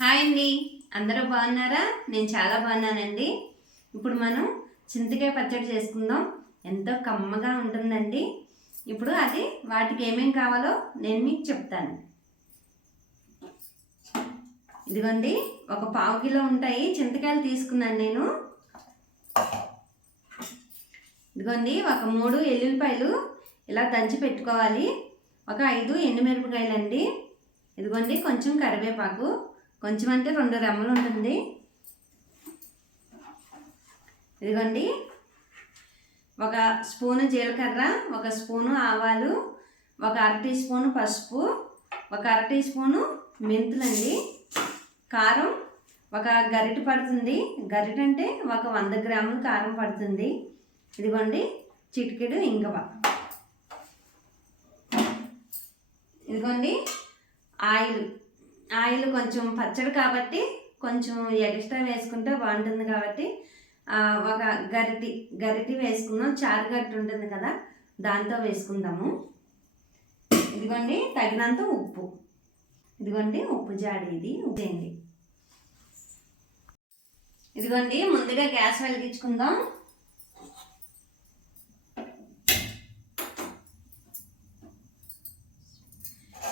Hi అండి, అందరూ బాగున్నారా? నేను చాలా బాగున్నానండి. ఇప్పుడు మనం చింతకాయ పచ్చడి చేసుకుందాం. ఎంతో కమ్మగా ఉంటుందండి. ఇప్పుడు అది వాటికి ఏమేమి కావాలో నేను మీకు చెప్తాను. ఇదిగోండి, ఒక పావు కిలో ఉంటాయి చింతకాయలు తీసుకున్నాను నేను. ఇదిగోండి, ఒక 3 ఎల్లుల్లిపాయలు ఇలా దంచి పెట్టుకోవాలి. ఒక 5 ఎండుమిరపకాయలండి. ఇదిగోండి, కొంచెం కరివేపాకు, కొంచెం అంటే 2 రెమ్మలు ఉంటుంది. ఇదిగోండి, ఒక స్పూను జీలకర్ర, ఒక స్పూను ఆవాలు, ఒక అర టీ స్పూను పసుపు, ఒక అర టీ స్పూను మెంతులండి. కారం ఒక గరిటె పడుతుంది. గరిటె అంటే ఒక 100 గ్రాములు కారం పడుతుంది. ఇదిగోండి, చిటికెడు ఇంగువ. ఇదిగోండి, ఆయిల్ కొంచెం పచ్చడి కాబట్టి కొంచెం ఎక్స్ట్రా వేసుకుంటే బాగుంటుంది కాబట్టి ఒక గరిటి వేసుకుందాం. చారుగట్టు ఉంటుంది కదా, దాంతో వేసుకుందాము. ఇదిగోండి, తగినంత ఉప్పు. ఇదిగోండి, ఉప్పు జాడి ఇది ఉప్పేయండి. ఇదిగోండి, ముందుగా గ్యాస్ వెలిగించుకుందాం.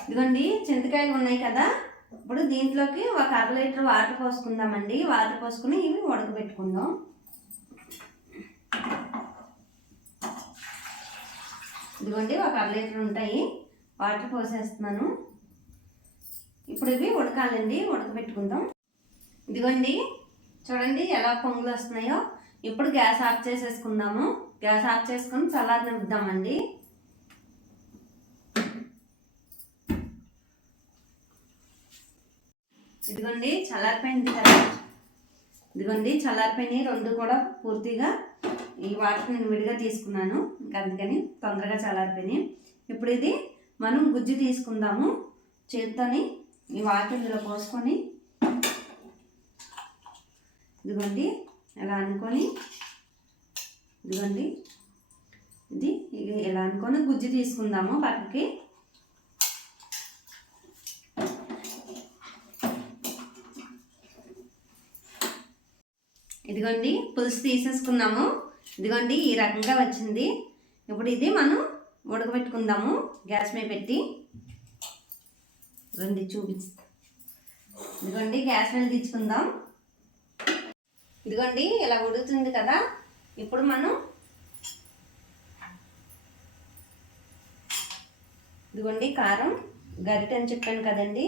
ఇదిగోండి, చింతకాయలు ఉన్నాయి కదా, ఇప్పుడు దీంట్లోకి ఒక 1/2 లీటర్ వాటర్ పోసుకుందామండి. వాటర్ పోసుకుని ఇవి ఉడకబెట్టుకుందాం. ఇదిగోండి, ఒక 1/2 లీటర్ ఉంటాయి. వాటర్ పోసేస్తున్నాను. ఇప్పుడు ఇవి ఉడకాలండి, ఉడకబెట్టుకుందాం. ఇదిగోండి, చూడండి ఎలా పొంగులు వస్తున్నాయో. ఇప్పుడు గ్యాస్ ఆఫ్ చేసేసుకుందాము. గ్యాస్ ఆఫ్ చేసుకుని చల్లారనిద్దామండి. ఇదిగోండి, చల్లారిపోయింది కదా. ఇదిగోండి, చల్లారిపోయినాయి 2 కూడా పూర్తిగా. ఈ వాటర్ నేను విడిగా తీసుకున్నాను, అందుకని తొందరగా చల్లారిపోయినాయి. ఇప్పుడు ఇది మనం గుజ్జు తీసుకుందాము. చేత్తోని ఈ వాటర్ ఇందులో పోసుకొని ఇదిగోండి ఎలా అనుకొని, ఇదిగోండి ఇది ఎలా అనుకొని గుజ్జు తీసుకుందాము పక్కకి. ఇదిగోండి, పులుసు తీసేసుకున్నాము. ఇదిగోండి, ఈ రకంగా వచ్చింది. ఇప్పుడు ఇది మనం ఉడకబెట్టుకుందాము గ్యాస్ మీద పెట్టి. రండి చూపిస్తా. ఇదిగోండి, గ్యాస్ మీద తెచ్చుకుందాం. ఇదిగోండి, ఇలా ఉడుకుతుంది కదా. ఇప్పుడు మనం ఇదిగోండి కారం గరిటె అని చెప్పాను కదండి.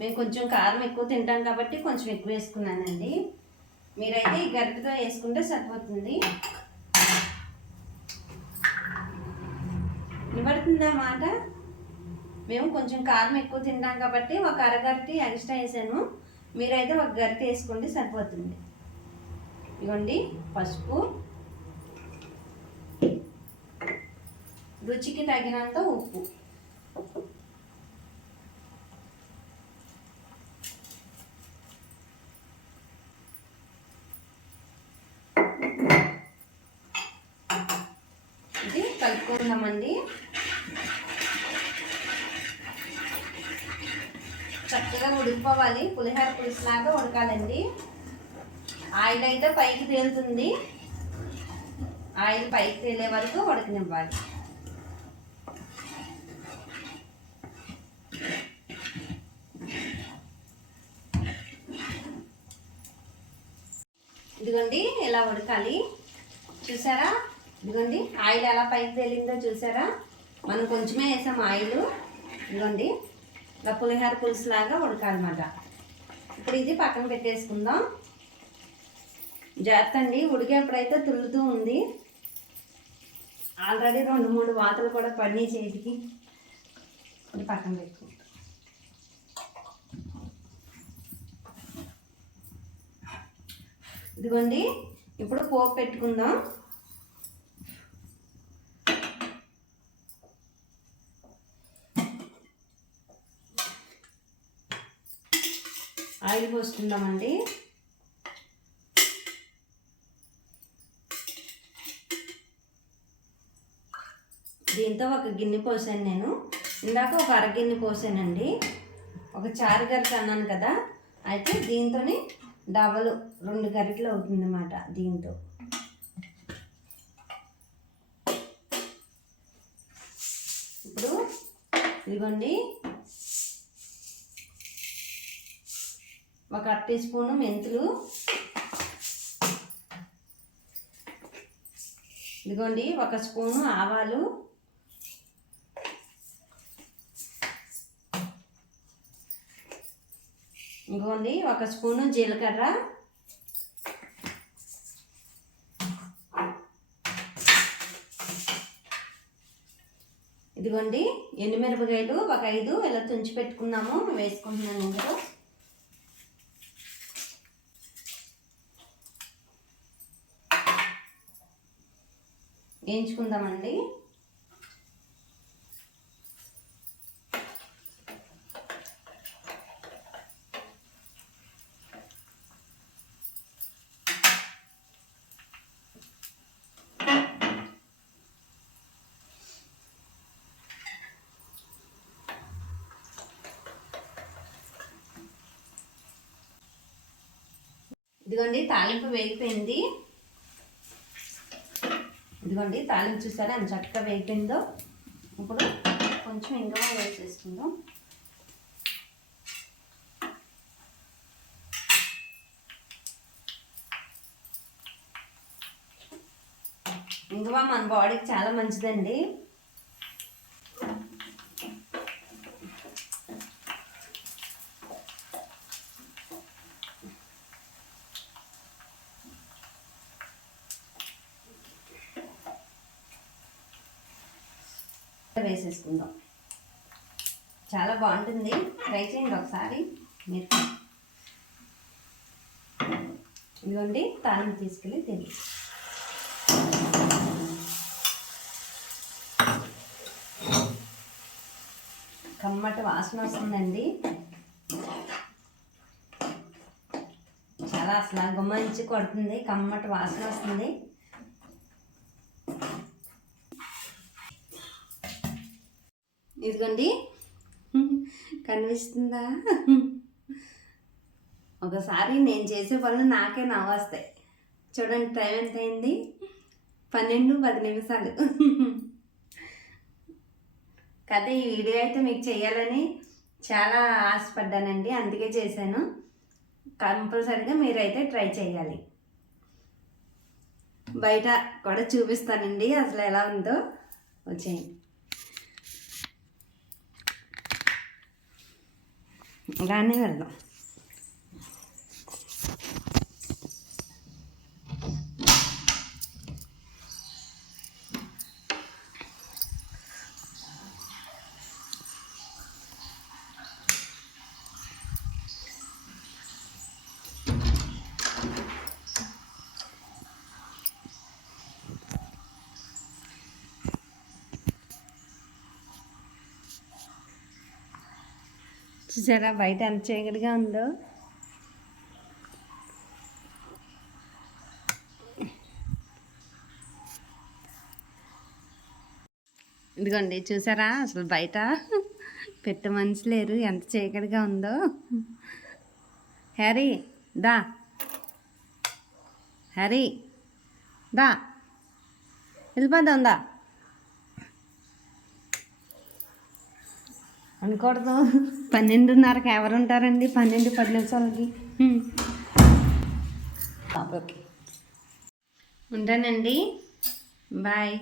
మేము కొంచెం కారం ఎక్కువ తింటాం కాబట్టి కొంచెం ఎక్కువ వేసుకున్నానండి. మీరైతే ఈ గరిటెతో వేసుకుంటే సరిపోతుంది. వినబడుతుందా మాట? మేము కొంచెం కారం ఎక్కువ తింటాం కాబట్టి ఒక అరగరిటె ఎక్స్ట్రా వేసాను. మీరైతే ఒక గరిటె వేసుకుంటే సరిపోతుంది. ఇదిగోండి, పసుపు, రుచికి తగినంత ఉప్పు. ఇది కలుపుకుందామండి. చక్కగా ఉడికిపోవాలి. పులిహోర పులుసులాగా ఉడకాలండి. ఆయిల్ అయితే పైకి తేలుతుంది. ఆయిల్ పైకి తేలే వరకు ఉడకనివ్వాలి. ఇదిగోండి, ఇలా ఉడకాలి. చూసారా? ఇదిగోండి, ఆయిల్ ఎలా పైకి తేలిందో చూసారా? మనం కొంచెమే వేసాం ఆయిల్. ఇదిగోండి, ఇలా పులిహోర పులుసులాగా ఉడకాలన్నమాట. ఇప్పుడు ఇది పక్కన పెట్టేసుకుందాం. జాగ్రత్త అండి, ఉడికేప్పుడైతే తుల్లుతూ ఉంది. ఆల్రెడీ 2-3 వాతలు కూడా పడినాయి చేతికి. పక్కన పెట్టుకుంటాం. ఇదిగోండి, ఇప్పుడు పోపు పెట్టుకుందాం. ఆయిల్ పోసుకుందామండి. దీంతో ఒక గిన్నె పోసాను నేను. ఇందాక ఒక అరగిన్ని పోసానండి. ఒక చారు గరిటె అన్నాను కదా, అయితే దీంతో డబల్ 2 గరిటెలు అవుతుంది అన్నమాట. దీంతో ఇప్పుడు ఇదిగోండి ఒక 1 టీ స్పూను మెంతులు, ఇదిగోండి 1 స్పూను ఆవాలు, ఇదిగోండి 1 స్పూను జీలకర్ర, ఇదిగోండి ఎండుమిరపకాయలు ఒక 5 ఇలా తుంచి పెట్టుకున్నాము, వేసుకుంటున్నాను ఇందులో. వేయించుకుందామండి. ఇదిగోండి తాలింపు వేగిపోయింది. ఇదిగోండి తాలింపు చూసారా ఎంత చక్కగా వేగిపోయిందో. ఇప్పుడు కొంచెం ఇంగువ వేసేసుకుందాం. ఇంగువ మన బాడీకి చాలా మంచిదండి. వేసేసుకుందాం. చాలా బాగుంటుంది, ట్రై చేయండి ఒకసారి మీరు. ఇదిగోండి తాలింపు తీసుకెళ్ళి తిని. కమ్మటి వాసన వస్తుందండి. చాలా అసలు గుమ్మంచి కొడుతుంది, కమ్మటి వాసన వస్తుంది. ఇదిగోండి కనిపిస్తుందా? ఒకసారి నేను చేసే పనులు నాకే నవ్వొస్తాయి. చూడండి టైం ఎంత అయింది, 12:10 నిమిషాలు. కదా ఈ వీడియో అయితే మీకు చేయాలని చాలా ఆశపడ్డానండి, అందుకే చేశాను. కంపల్సరీగా మీరైతే ట్రై చేయాలి. బయట కూడా చూపిస్తానండి అసలు ఎలా ఉందో, వచ్చేయండి. ఇలానే వెళ్దాం. చూసారా బయట ఎంత చీకటిగా ఉందో. ఇదిగోండి చూసారా అసలు బయట పెట్ట మనిషి లేరు, ఎంత చీకటిగా ఉందో. హ్యారీ దా, హ్యారీ దా, వెళ్ళిపోదాం దా. అనకూడదు, 12:30కి ఎవరు ఉంటారండి 12-10 నిమిషాలకి. ఓకే ఉంటానండి, బాయ్.